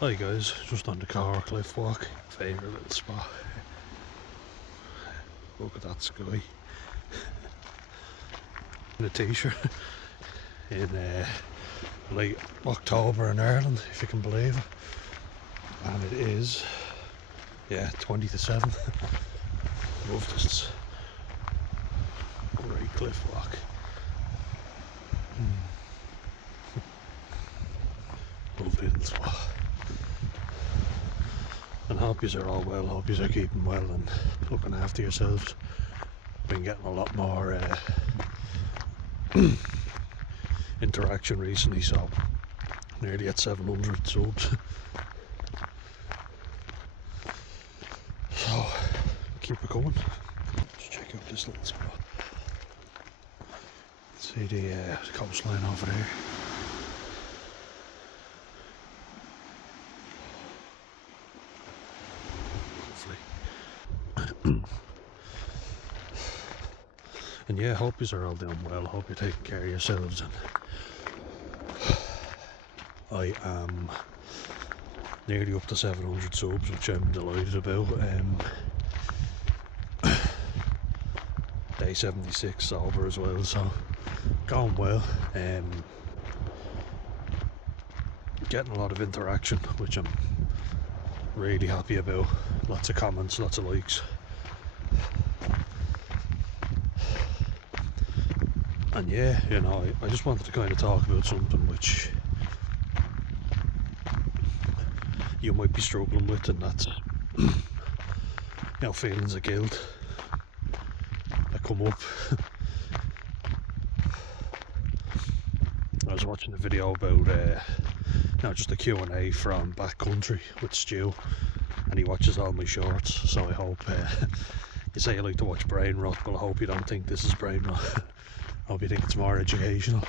Hi guys, just on the car cliff walk. Favourite little spot. Look at that sky. In a t-shirt in late October in Ireland, if you can believe it. And it is, 20 to 7. Love this great cliff walk. Lovely little spot. And hope yous are all well, hope yous are keeping well and looking after yourselves. Been getting a lot more interaction recently, so nearly at 700 subs. So keep it going. Let's check out this little spot. See the coastline over there. And yeah, hope yous are all doing well, hope you're taking care of yourselves. And I am nearly up to 700 subs, which I'm delighted about. Day 76 sober as well, so going well. Getting a lot of interaction, which I'm really happy about. Lots of comments, lots of likes. And yeah, I just wanted to kind of talk about something which you might be struggling with, and that's feelings of guilt that come up. I was watching a video about just a Q&A from Backcountry with Stu, and he watches all my shorts, so I hope you say you like to watch brain rot, but I hope you don't think this is brain rot. I hope you think it's more educational.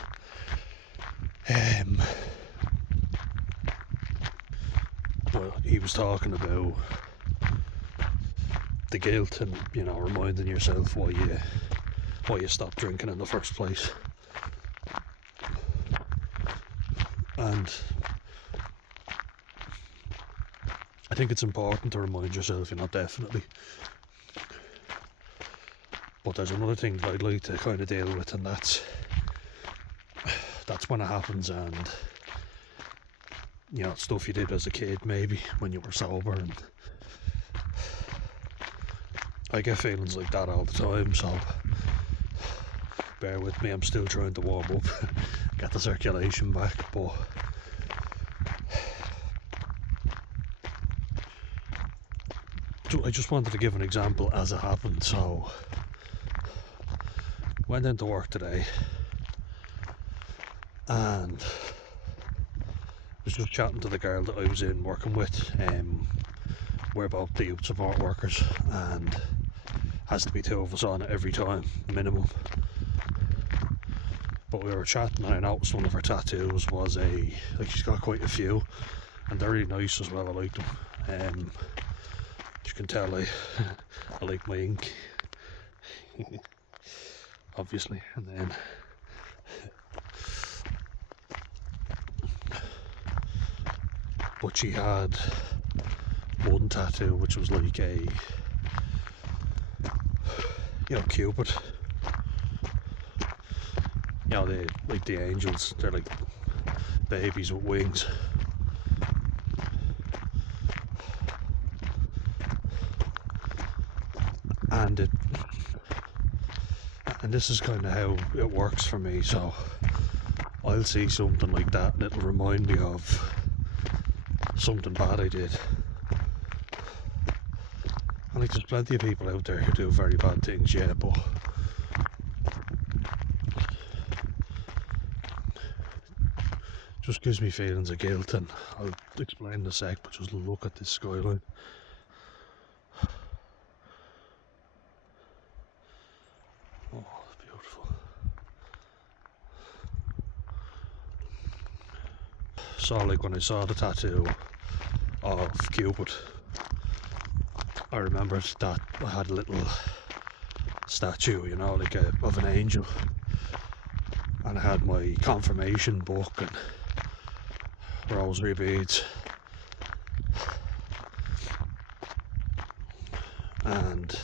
Well, he was talking about the guilt and reminding yourself why you stopped drinking in the first place. And I think it's important to remind yourself, definitely. But there's another thing that I'd like to kind of deal with, and that's when it happens, and stuff you did as a kid, maybe when you were sober. And I get feelings like that all the time, so bear with me. I'm still trying to warm up, get the circulation back, but I just wanted to give an example as it happened. So went into work today and was just chatting to the girl that I was in working with. We're both the youth support workers, and has to be 2 of us on it every time, minimum. But we were chatting, and I noticed one of her tattoos was she's got quite a few, and they're really nice as well. I like them. You can tell I like my ink, obviously. And then but she had one tattoo which was like a Cupid. They like the angels, they're like babies with wings. And this is kind of how it works for me. So I'll see something like that and it'll remind me of something bad I did. And there's plenty of people out there who do very bad things, but just gives me feelings of guilt, and I'll explain in a sec, but just look at this skyline. Oh, it's beautiful. So like when I saw the tattoo of Cupid, I remembered that I had a little statue, of an angel, and I had my confirmation book and rosary beads, and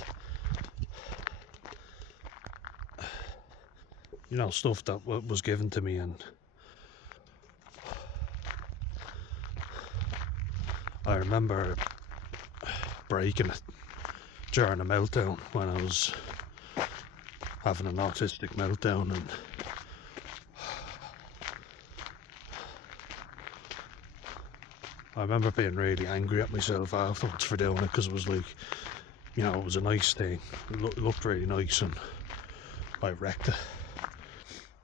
you know, stuff that was given to me, and I remember breaking it during a meltdown when I was having an autistic meltdown, and I remember being really angry at myself afterwards for doing it, because it was like, you know, it was a nice thing, it looked really nice, and I wrecked it.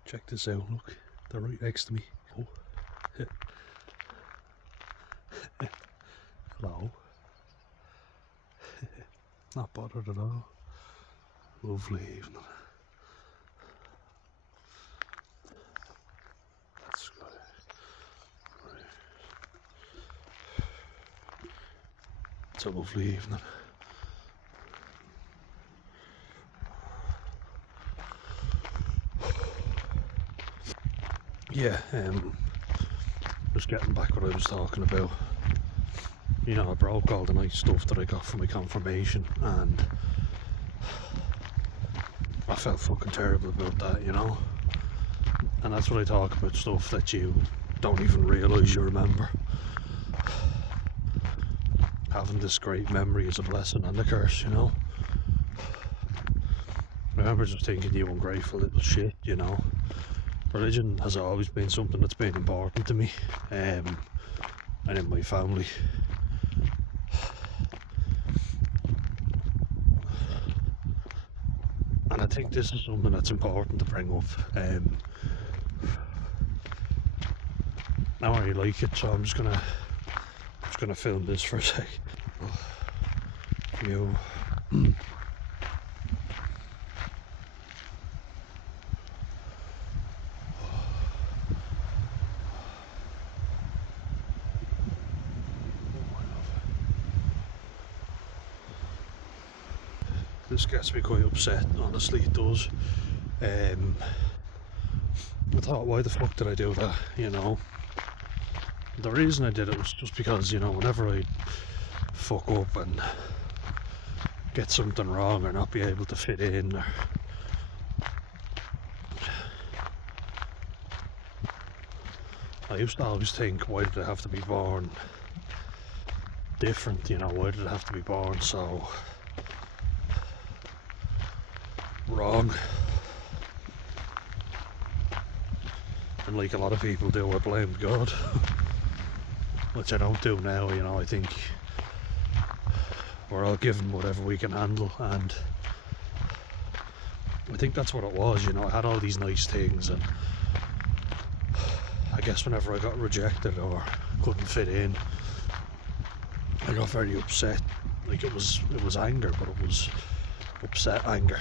Check this out, look, they're right next to me. Oh. Hello. Not bothered at all. Lovely evening. That's good. Right. It's a lovely evening. Yeah, just getting back what I was talking about. You know, I broke all the nice stuff that I got from my confirmation, and I felt fucking terrible about that, you know. And that's what I talk about, stuff that you don't even realise you remember. Having this great memory is a blessing and a curse, you know. I remember just thinking, you ungrateful little shit, you know. Religion has always been something that's been important to me, and in my family. And I think this is something that's important to bring up. Now I like it, so I'm just gonna film this for a sec. View. This gets me quite upset, honestly, it does. I thought, why the fuck did I do that, you know? The reason I did it was just because, you know, whenever I fuck up and get something wrong or not be able to fit in, or I used to always think, why did I have to be born different, you know? Why did I have to be born so wrong? And like a lot of people do, I blamed God, which I don't do now, you know. I think we're all given whatever we can handle, and I think that's what it was, you know. I had all these nice things, and I guess whenever I got rejected or couldn't fit in, I got very upset. Like it was anger, but it was upset anger.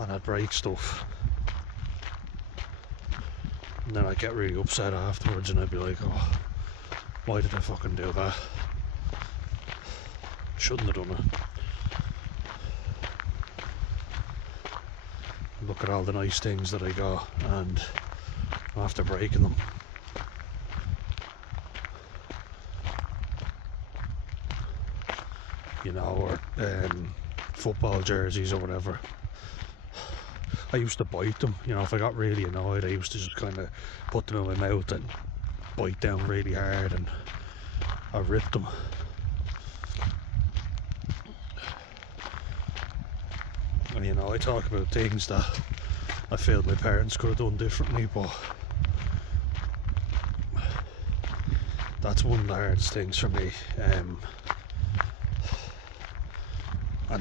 And I'd break stuff, and then I'd get really upset afterwards, and I'd be like, oh, why did I fucking do that? Shouldn't have done it. Look at all the nice things that I got, and after breaking them, you know, or football jerseys or whatever. I used to bite them, you know. If I got really annoyed, I used to just kind of put them in my mouth and bite down really hard, and I ripped them. And you know, I talk about things that I feel my parents could have done differently, but that's one of the hardest things for me. And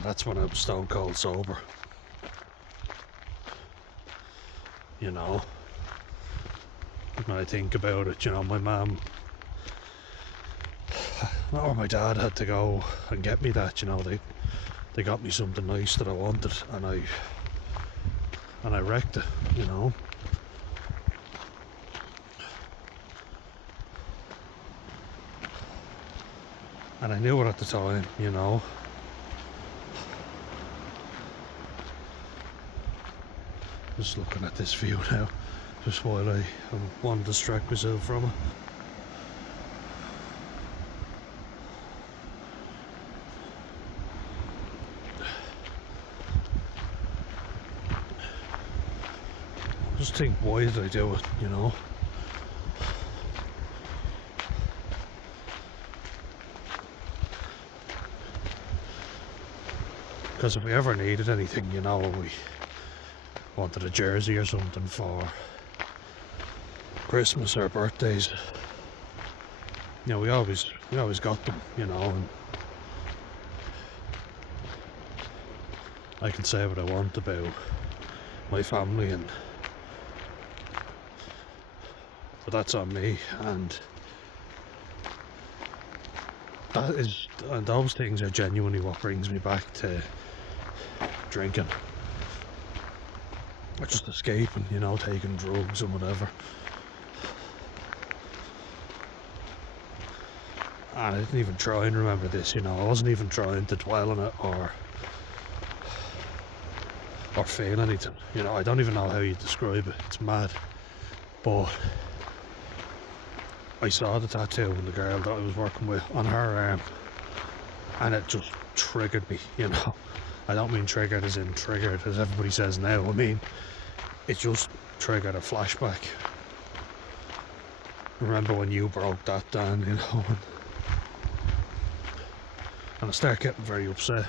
that's when I was stone cold sober. You know, when I think about it, you know, my mum or my dad had to go and get me that, you know. They got me something nice that I wanted, and I wrecked it, you know. And I knew it at the time, you know. Just looking at this view now, just while I want to distract myself from it. think, why did I do it, you know? Because if we ever needed anything, you know, we wanted a jersey or something for Christmas or birthdays, you know, we always got them, you know, and I can say what I want about my family, but that's on me, and those things are genuinely what brings me back to drinking, or just escaping, you know, taking drugs and whatever. And I didn't even try and remember this, you know, I wasn't even trying to dwell on it or feel anything, you know. I don't even know how you describe it, it's mad. But I saw the tattoo on the girl that I was working with on her arm, and it just triggered me, you know. I don't mean triggered as in triggered as everybody says now, I mean it just triggered a flashback. Remember when you broke that down, you know, and I started getting very upset.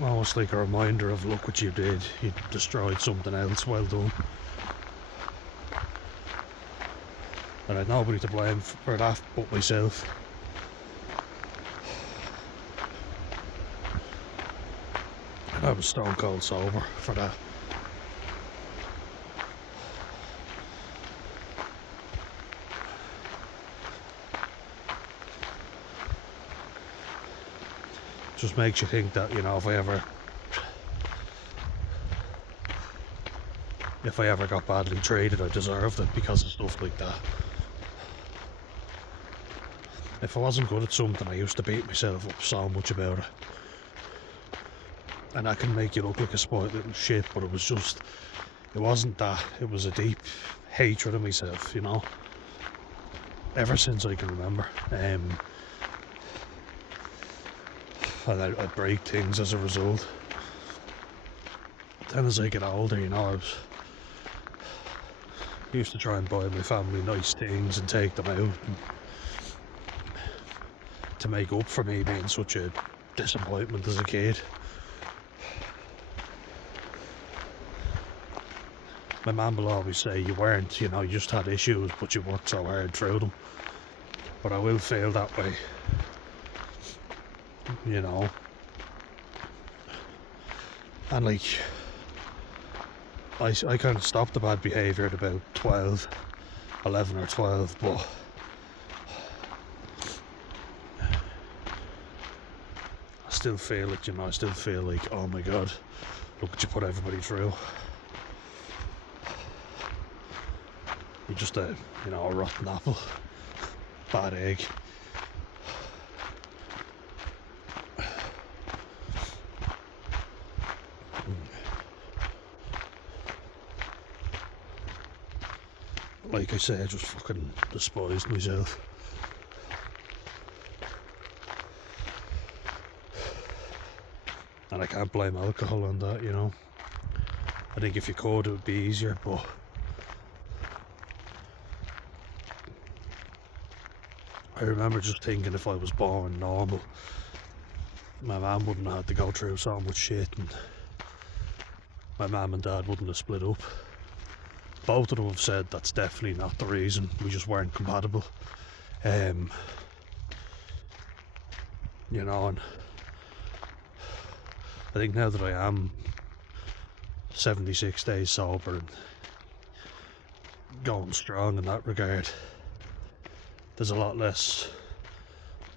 Almost like a reminder of, look what you did, you destroyed something else, well done. And I had nobody to blame for that but myself. And I was stone cold sober for that. Just makes you think that, you know, if I ever got badly treated, I deserved it because of stuff like that. If I wasn't good at something, I used to beat myself up so much about it. And that can make you look like a spoiled little shit, but it wasn't that. It was a deep hatred of myself, you know. Ever since I can remember. And I'd break things as a result. Then as I get older, you know, I used to try and buy my family nice things and take them out, and to make up for me being such a disappointment as a kid. My mum will always say you weren't, you know, you just had issues, but you worked so hard through them. But I will feel that way, you know. And like, I kind of stopped the bad behaviour at about 11 or 12, but I still feel it, you know. I still feel like, oh my god, look what you put everybody through. You're just a rotten apple, bad egg. Like I say, I just fucking despised myself. And I can't blame alcohol on that, you know. I think if you could, it would be easier, but I remember just thinking if I was born normal, my mum wouldn't have had to go through so much shit, and my mum and dad wouldn't have split up. Both of them have said that's definitely not the reason, we just weren't compatible. You know, and I think now that I am 76 days sober and going strong in that regard, there's a lot less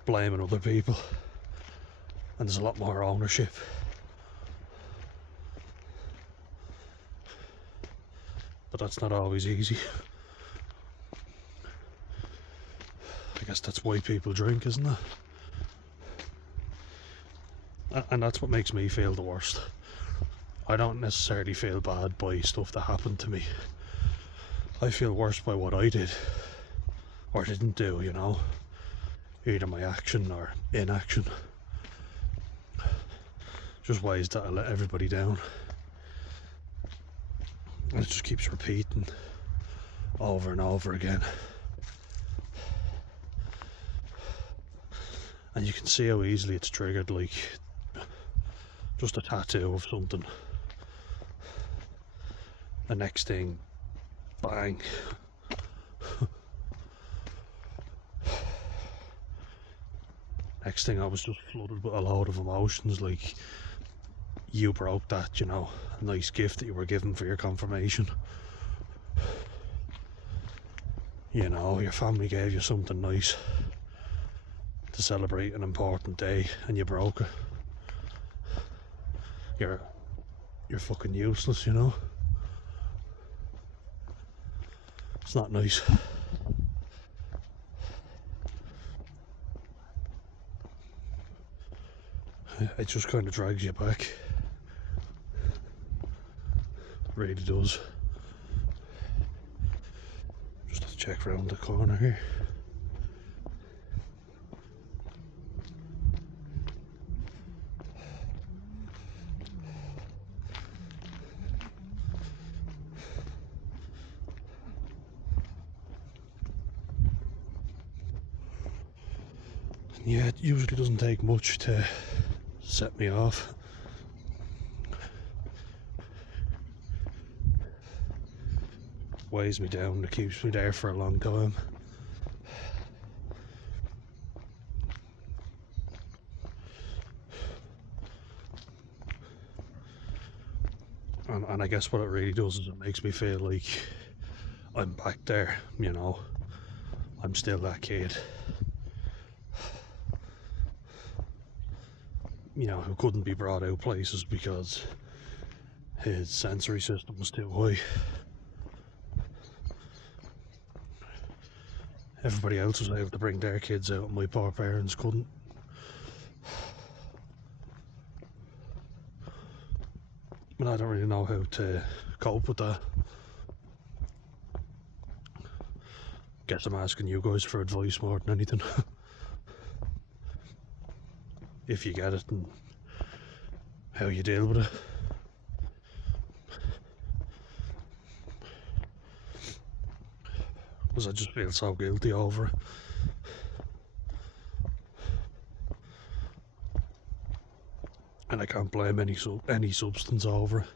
blaming other people, and there's a lot more ownership. But that's not always easy. I guess that's why people drink, isn't it? And that's what makes me feel the worst. I don't necessarily feel bad by stuff that happened to me. I feel worse by what I did or didn't do, you know, either my action or inaction. just ways that I let everybody down, and it just keeps repeating over and over again. And you can see how easily it's triggered, like just a tattoo of something. The next thing, bang. Next thing I was just flooded with a load of emotions, like you broke that, you know, a nice gift that you were given for your confirmation. You know, your family gave you something nice to celebrate an important day and you broke it. You're fucking useless, you know. It's not nice. It just kind of drags you back. It really does. Just have to check around the corner here. Yeah, it usually doesn't take much to set me off. Weighs me down, it keeps me there for a long time. And I guess what it really does is it makes me feel like I'm back there, you know. I'm still that kid, you know, who couldn't be brought out places because his sensory system was too high. Everybody else was able to bring their kids out and my poor parents couldn't. But I don't really know how to cope with that. Guess I'm asking you guys for advice more than anything. If you get it and how you deal with it. Because I just feel so guilty over it. And I can't blame any substance over it.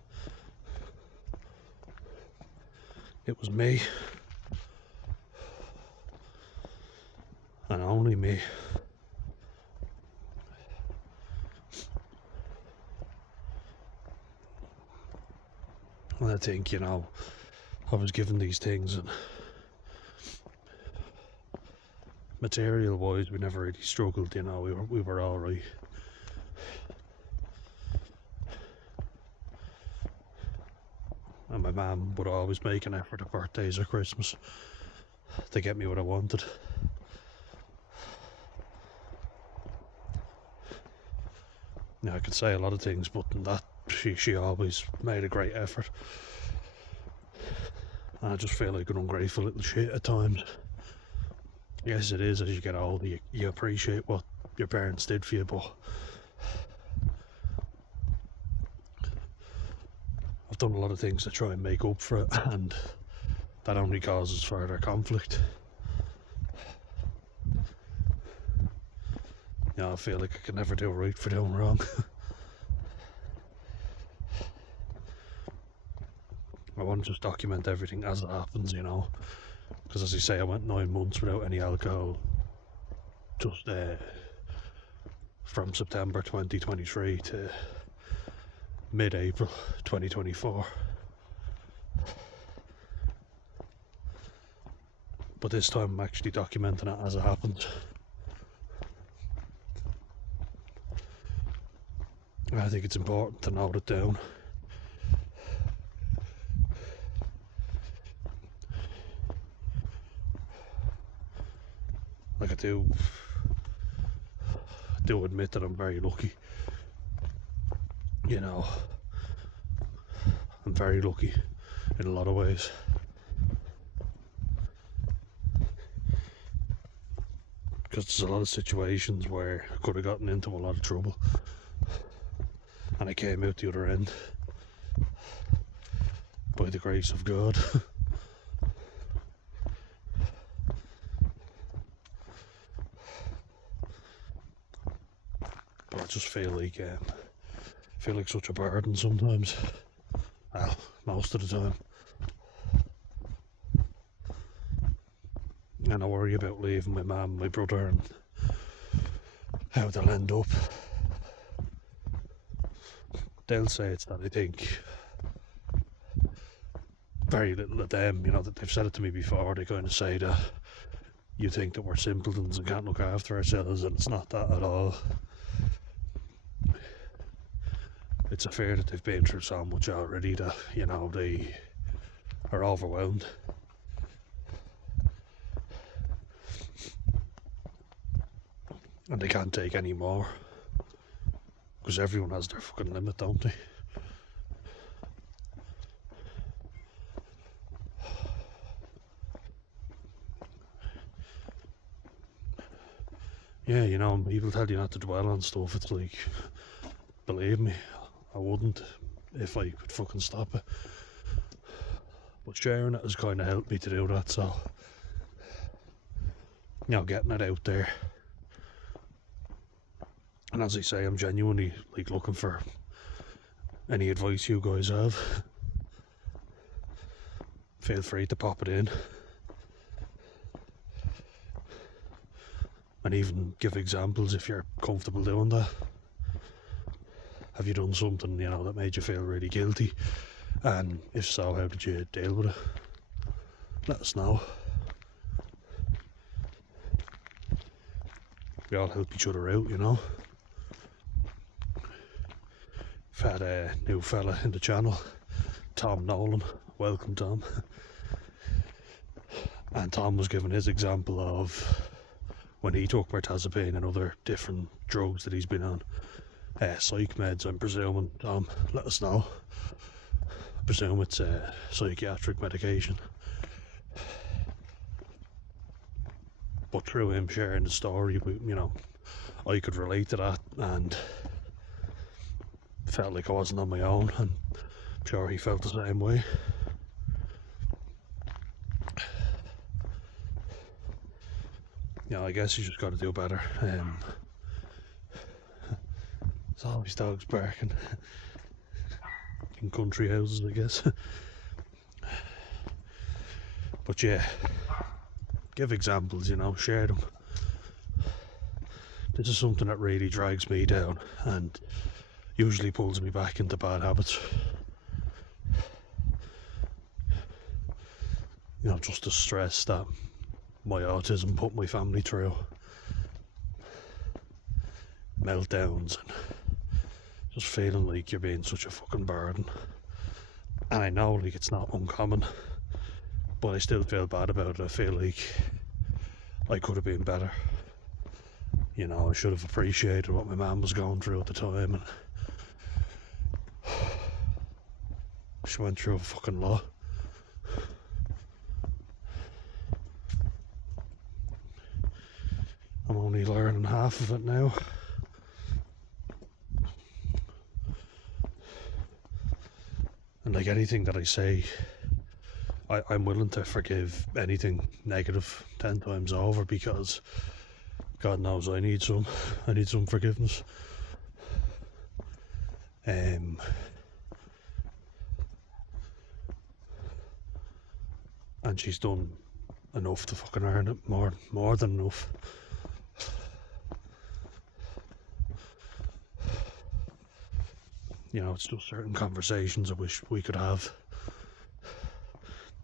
It was me. And only me. And I think, you know, I was given these things and material wise we never really struggled, you know, we were alright. And my mum would always make an effort at birthdays or Christmas to get me what I wanted. Now I could say a lot of things, but in that she always made a great effort. And I just feel like an ungrateful little shit at times. Yes, it is, as you get older you appreciate what your parents did for you, but I've done a lot of things to try and make up for it, and that only causes further conflict. You know, I feel like I can never do right for doing wrong. I want to just document everything as it happens, you know, because as you say, I went 9 months without any alcohol, just from September 2023 to mid-April 2024. But this time I'm actually documenting it as it happens. I think it's important to note it down. Like I do admit that I'm very lucky. You know, I'm very lucky in a lot of ways. Because there's a lot of situations where I could have gotten into a lot of trouble. and I came out the other end by the grace of God. But I just feel like such a burden sometimes. Well, most of the time. And I worry about leaving my mum and my brother and how they'll end up. They'll say it's that I think very little of them, you know, that they've said it to me before. They kind of say that you think that we're simpletons and can't look after ourselves, and it's not that at all. It's a fear that they've been through so much already that, you know, they are overwhelmed. And they can't take any more. Because everyone has their fucking limit, don't they? Yeah, you know, people tell you not to dwell on stuff. It's like, believe me, I wouldn't if I could fucking stop it. But sharing it has kind of helped me to do that, so, you know, getting it out there. And as I say, I'm genuinely like looking for any advice you guys have. Feel free to pop it in. And even give examples if you're comfortable doing that. Have you done something, you know, that made you feel really guilty? And if so, how did you deal with it? Let us know. We all help each other out, you know. We've had a new fella in the channel, Tom Nolan. Welcome, Tom. And Tom was giving his example of when he took mirtazapine and other different drugs that he's been on. Psych meds, I'm presuming. Tom, let us know. I presume it's a psychiatric medication. But through him sharing the story, you know, I could relate to that and felt like I wasn't on my own, and I'm sure he felt the same way. Yeah, I guess you just got to do better. There's always dogs barking in country houses, I guess. But yeah, give examples, you know, share them. This is something that really drags me down and usually pulls me back into bad habits. You know, just the stress that my autism put my family through. Meltdowns and just feeling like you're being such a fucking burden. And I know, like, it's not uncommon, but I still feel bad about it. I feel like I could have been better. You know, I should have appreciated what my mum was going through at the time, and she went through a fucking lot. I'm only learning half of it now. And like anything that I say, I'm willing to forgive anything negative 10 times over, because God knows I need some forgiveness. And she's done enough to fucking earn it, more than enough. You know, it's just certain conversations I wish we could have.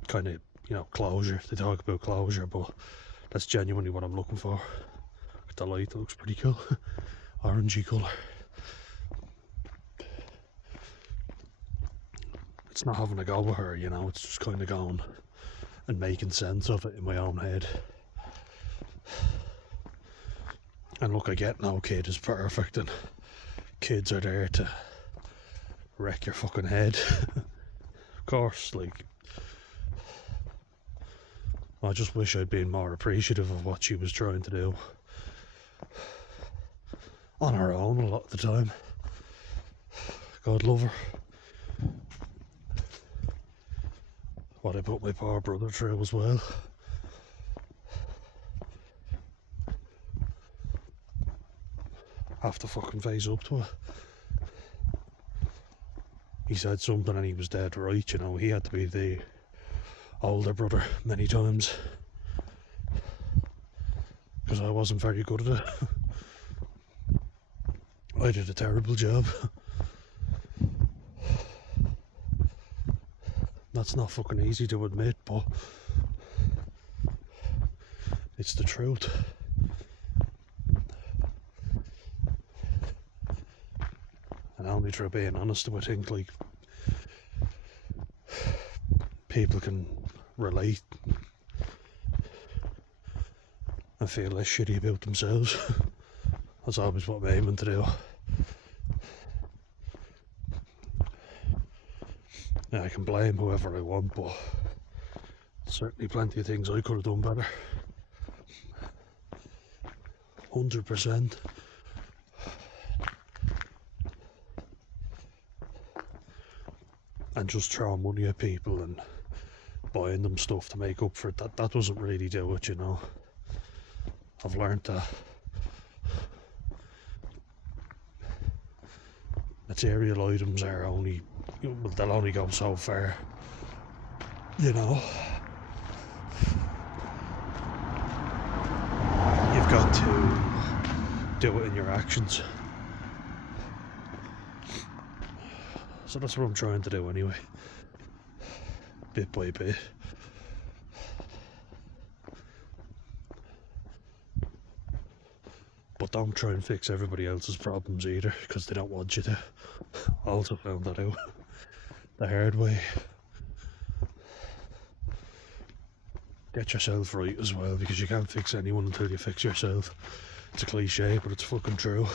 Kind of, you know, closure. They talk about closure, but that's genuinely what I'm looking for. The light looks pretty cool. Orangey colour. It's not having a go with her, you know, it's just kind of going and making sense of it in my own head. And look, I get no kid is perfect, and kids are there to wreck your fucking head. Of course, like, I just wish I'd been more appreciative of what she was trying to do on her own a lot of the time. God love her. What I put my poor brother through as well. Have to fucking face up to it. He said something and he was dead right, you know. He had to be the older brother many times because I wasn't very good at it. I did a terrible job. That's not fucking easy to admit, but it's the truth. And only through being honest do I think like people can relate and feel less shitty about themselves. That's always what I'm aiming to do. Yeah, I can blame whoever I want, but certainly plenty of things I could have done better. 100%. And just throwing money at people and buying them stuff to make up for it, that doesn't really do it, you know. I've learned that material items are only, well, they'll only go so far, you know. You've got to do it in your actions. So that's what I'm trying to do anyway, bit by bit. But don't try and fix everybody else's problems either, because they don't want you to. I also found that out the hard way. Get yourself right as well, because you can't fix anyone until you fix yourself. It's a cliche, but it's fucking true.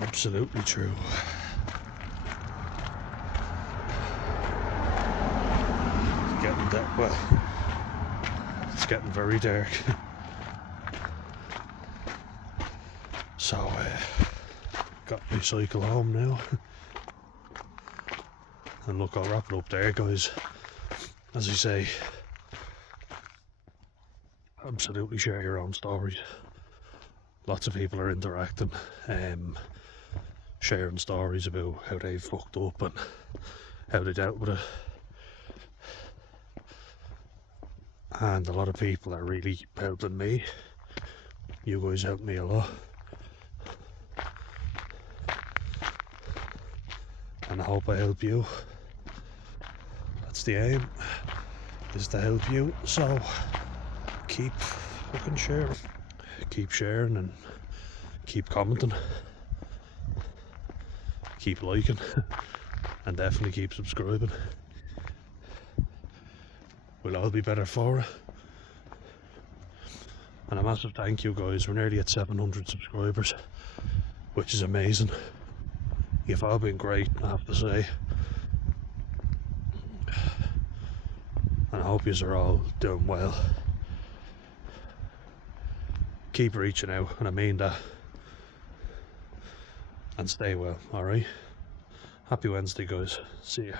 Absolutely true. Getting that well. It's getting very dark. So, got my cycle home now. And look, I'll wrap it up there, guys. As I say, absolutely share your own stories. Lots of people are interacting, sharing stories about how they fucked up and how they dealt with it. And a lot of people are really helping me. You guys helped me a lot. And I hope I help you. That's the aim, is to help you. So keep fucking sharing. Keep sharing and keep commenting. Keep liking. And definitely keep subscribing. We'll all be better for it. And a massive thank you, guys. We're nearly at 700 subscribers, which is amazing. You've all been great, I have to say. And I hope you are all doing well. Keep reaching out, and I mean that. And stay well, alright? Happy Wednesday, guys. See ya.